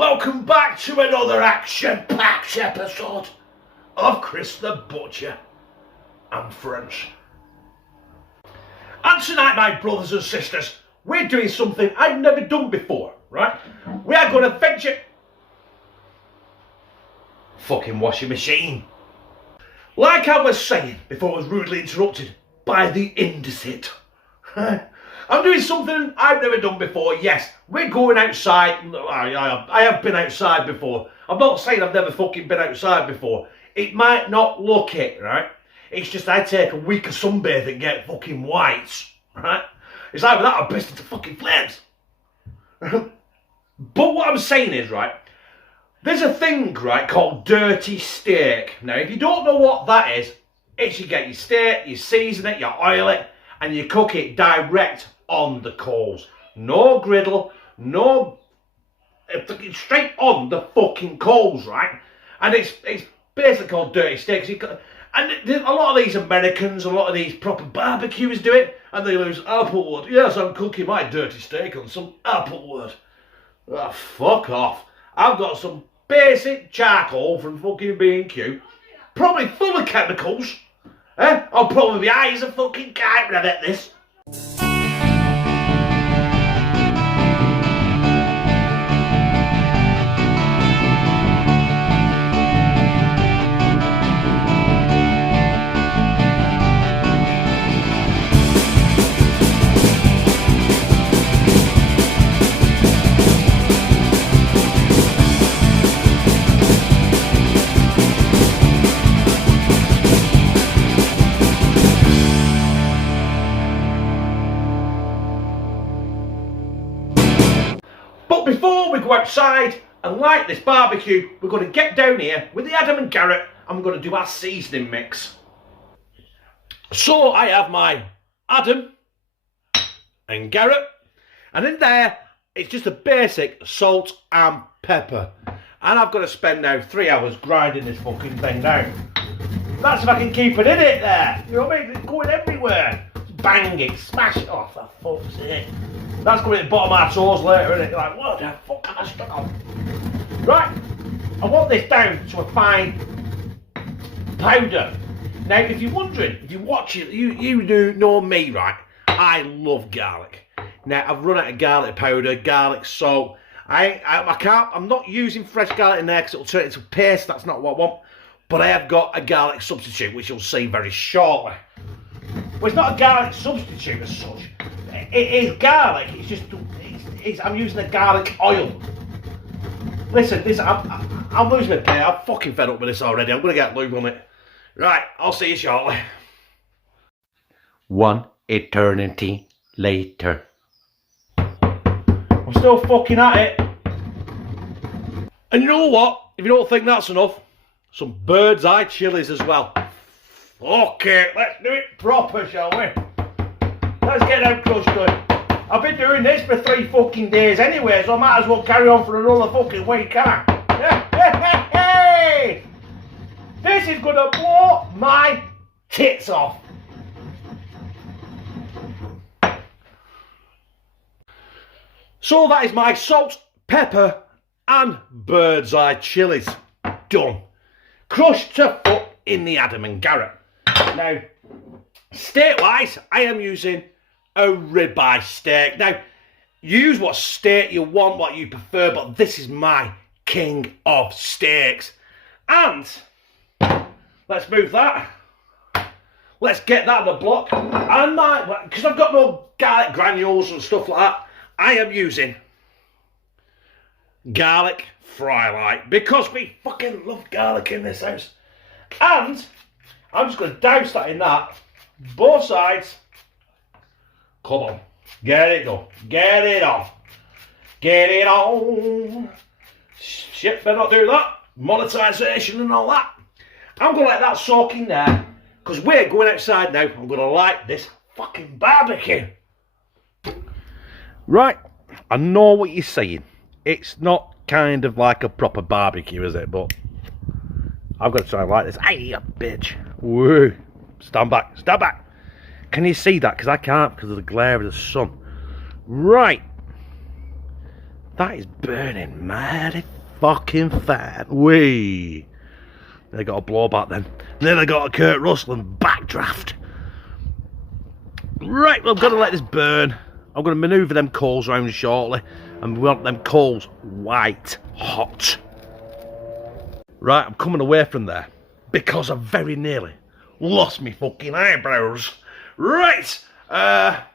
welcome back to another action-packed episode of Chris the Butcher and Friends. And tonight, my brothers and sisters, we're doing something I've never done before, right? We are going to venture... Fucking washing machine. Like I was saying before I was rudely interrupted by the indecent. I'm doing something I've never done before. Yes, we're going outside. I have been outside before. I'm not saying I've never fucking been outside before. It might not look it, right? It's just I take a week of sunbathing and get fucking whites, right? It's either that or burst into fucking flames. But what I'm saying is, right, there's a thing, right, called dirty steak. Now, if you don't know what that is, it's you get your steak, you season it, you oil it, and you cook it direct on the coals. No griddle, no... straight on the fucking coals, right? And it's basically called dirty steak. And a lot of these Americans, a lot of these proper barbecuers do it, and they use applewood. Yes, I'm cooking my dirty steak on some applewood. Oh, fuck off. I've got some basic charcoal from fucking B&Q, probably full of chemicals. I'll probably be high as a fucking kite when I bet this. But before we go outside and light this barbecue, we're going to get down here with the Adam and Garrett and we're going to do our seasoning mix. So I have my Adam and Garrett, and in there it's just a basic salt and pepper. And I've got to spend now 3 hours grinding this fucking thing down. That's if I can keep it in it there. You know what I mean? It's going everywhere. Bang it, smash it off, for fuck's sake. That's going to the bottom of our toes later, isn't it? You're like, what the fuck am I stuck on? Right, I want this down to a fine powder. Now, if you're wondering, if you watch it, you do know me, right? I love garlic. Now, I've run out of garlic powder, garlic salt. I'm not using fresh garlic in there because it'll turn it into paste. That's not what I want. But I have got a garlic substitute, which you'll see very shortly. Well, it's not a garlic substitute as such. It is garlic. It's just I'm using a garlic oil. Listen, I'm losing my pay. I'm fucking fed up with this already. I'm gonna get lube on it. Right, I'll see you shortly. One eternity later. I'm still fucking at it. And you know what? If you don't think that's enough, some bird's eye chilies as well. Okay, let's do it proper, shall we? Let's get down close to it. I've been doing this for 3 fucking days anyway, so I might as well carry on for another fucking week, can I? Hey! This is gonna blow my tits off. So that is my salt, pepper, and bird's eye chilies. Done. Crushed to fuck in the Adam and Garrett. Now, steak-wise, I am using a ribeye steak. Now, use what steak you want, what you prefer, but this is my king of steaks. And, let's move that. Let's get that on the block. And because I've got no garlic granules and stuff like that, I am using garlic fry light because we fucking love garlic in this house. And I'm just going to douse that in that. Both sides. Come on. Get it done. Get it off. Get it on. Shit, better not do that. Monetisation and all that. I'm going to let that soak in there because we're going outside now. I'm going to light this fucking barbecue. Right. I know what you're saying. It's not kind of like a proper barbecue, is it? But I've got to try and light this. Hey, you bitch. Woo. Stand back. Stand back. Can you see that? Because I can't because of the glare of the sun. Right. That is burning mighty fucking fine. Wee. They got a blowback then. Then I got a Kurt Russell and backdraft. Right, well, I'm going to let this burn. I'm going to manoeuvre them coals round shortly. And we want them coals white hot. Right, I'm coming away from there. Because I very nearly lost me fucking eyebrows. Right,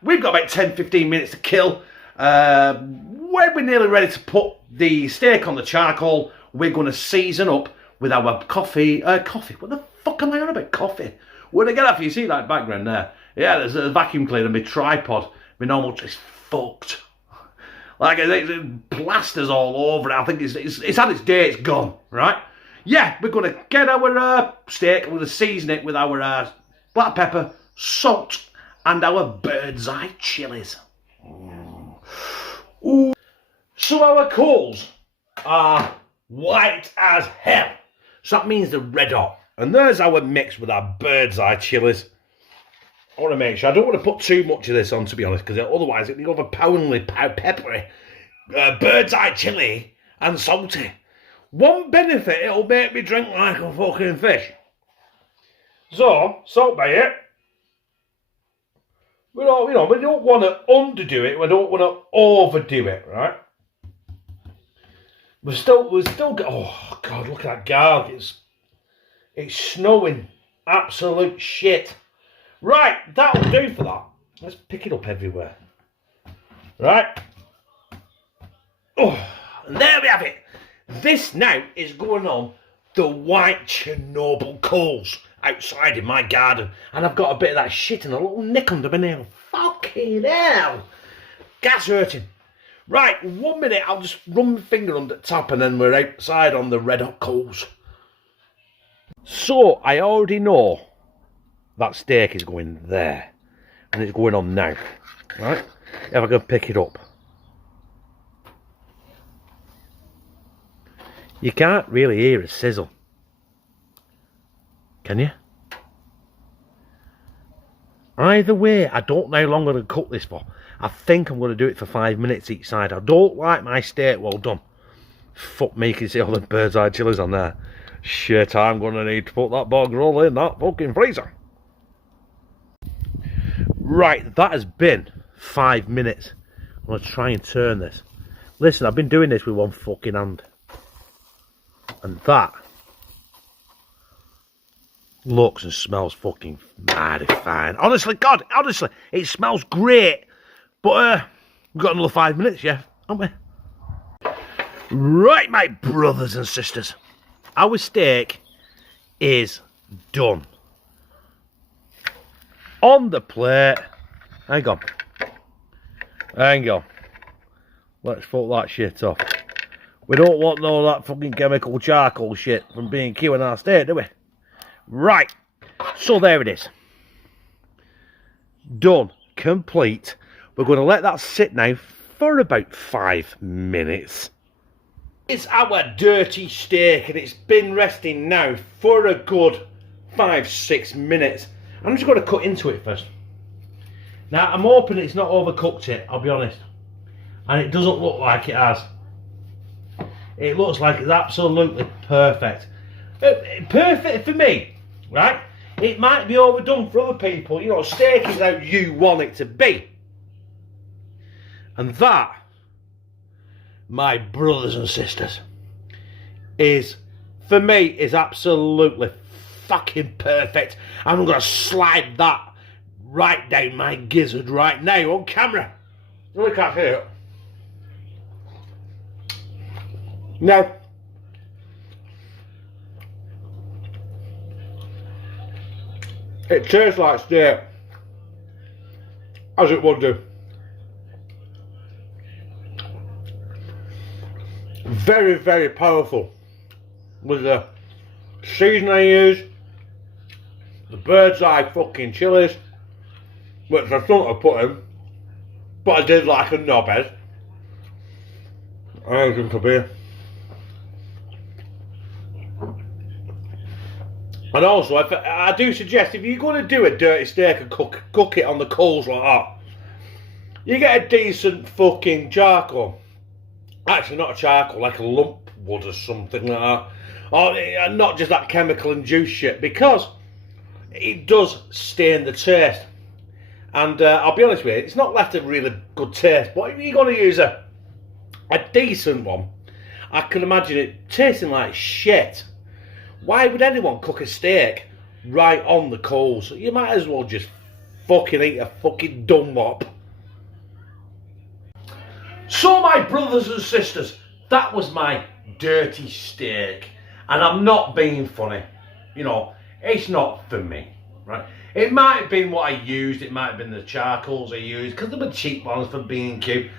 we've got about 10-15 minutes to kill. When we're nearly ready to put the steak on the charcoal, we're going to season up with our coffee. What the fuck am I on about? Coffee. Where'd I get that for? You see that background there? Yeah, there's a vacuum cleaner, my tripod. My normal is fucked. Like, it's plasters all over it. I think it's had its day, it's gone, right? Yeah, we're going to get our steak, we're going to season it with our black pepper, salt, and our bird's eye chilies. Ooh. So our coals are white as hell. So that means they're red hot. And there's our mix with our bird's eye chilies. I want to make sure, I don't want to put too much of this on, to be honest, because otherwise it'll be overpoweringly peppery. Bird's eye chili and salty. One benefit, it'll make me drink like a fucking fish. So, salt bay it. We don't want to underdo it, we don't want to overdo it, right? We've still got, oh God, look at that garlic, it's snowing, absolute shit. Right, that'll do for that. Let's pick it up everywhere. Right? Oh, and there we have it. This now is going on the white Chernobyl coals outside in my garden. And I've got a bit of that shit and a little nick under my nail. Fucking hell. Gas hurting. Right, 1 minute, I'll just run my finger under the top and then we're outside on the red hot coals. So, I already know that steak is going there. And it's going on now. Right? If I can pick it up. You can't really hear a sizzle. Can you? Either way, I don't know how long I'm going to cook this for. I think I'm going to do it for 5 minutes each side. I don't like my steak well done. Fuck me, you can see all the bird's eye chilies on there. Shit, I'm going to need to put that bog roll in that fucking freezer. Right, that has been 5 minutes. I'm going to try and turn this. Listen, I've been doing this with one fucking hand. And that looks and smells fucking mighty fine. Honestly, God, honestly, it smells great. But we've got another 5 minutes, yeah, haven't we? Right, my brothers and sisters. Our steak is done. On the plate. Hang on. Hang on. Let's fuck that shit off. We don't want all that fucking chemical charcoal shit from being Q in our steak, do we? Right. So there it is. Done. Complete. We're going to let that sit now for about 5 minutes. It's our dirty steak and it's been resting now for a good 5-6 minutes. I'm just going to cut into it first. Now, I'm hoping it's not overcooked yet, I'll be honest. And it doesn't look like it has. It looks like it's absolutely perfect. Perfect for me, right? It might be overdone for other people. You know, steak is how you want it to be. And that, my brothers and sisters, is, for me, is absolutely fucking perfect. I'm going to slide that right down my gizzard right now on camera. Look at it. Now, it tastes like steak, as it would do. Very, very powerful with the seasoning I use, the bird's eye fucking chilies, which I shouldn't have put in, but I did like a knobhead. I drink a beer. And also, I do suggest if you're going to do a dirty steak and cook it on the coals like that, you get a decent fucking charcoal. Actually, not a charcoal, like a lump wood or something like that. Or not just that chemical and juice shit, because it does stain the taste. And I'll be honest with you, it's not left a really good taste. But if you're going to use a decent one, I can imagine it tasting like shit. Why would anyone cook a steak right on the coals? You might as well just fucking eat a fucking Dunlop. So my brothers and sisters, that was my dirty steak. And I'm not being funny. You know, it's not for me, right? It might have been what I used, it might have been the charcoals I used, because they were cheap ones for B&Q.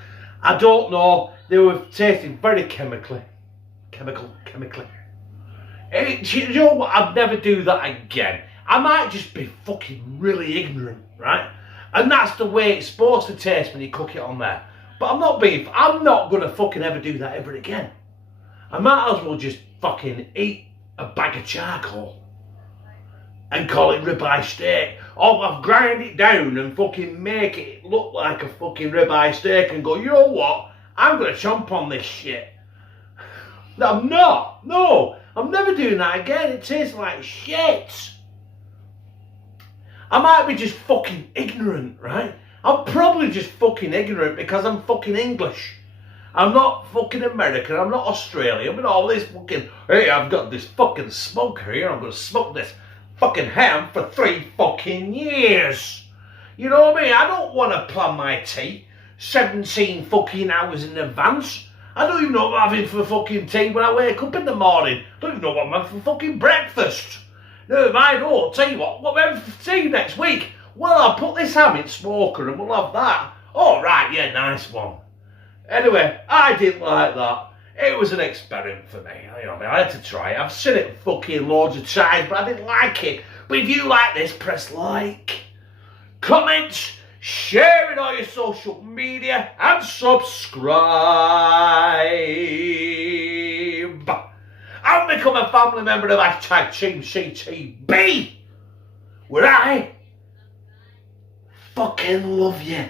I don't know, they were tasting very chemically. Chemically. You know what, I'd never do that again. I might just be fucking really ignorant, right? And that's the way it's supposed to taste when you cook it on there. But I'm not gonna fucking ever do that ever again. I might as well just fucking eat a bag of charcoal and call it ribeye steak. Or I'll grind it down and fucking make it look like a fucking ribeye steak and go, you know what? I'm gonna chomp on this shit. No, I'm not. No, I'm never doing that again. It tastes like shit. I might be just fucking ignorant, right? I'm probably just fucking ignorant because I'm fucking English. I'm not fucking American, I'm not Australian, but all this fucking, hey, I've got this fucking smoker here, I'm gonna smoke this fucking ham for 3 fucking years. You know what I mean? I don't want to plan my tea 17 fucking hours in advance. I don't even know what I'm having for fucking tea when I wake up in the morning. I don't even know what I'm having for fucking breakfast. No mind, oh, tell you what we're having for tea next week? Well, I'll put this ham in smoker and we'll have that. Oh, right, yeah, nice one. Anyway, I didn't like that. It was an experiment for me. You know, I had to try it. I've seen it fucking loads of times, but I didn't like it. But if you like this, press like, comment, share it on your social media, and subscribe. And become a family member of hashtag Team CTB, where I fucking love you.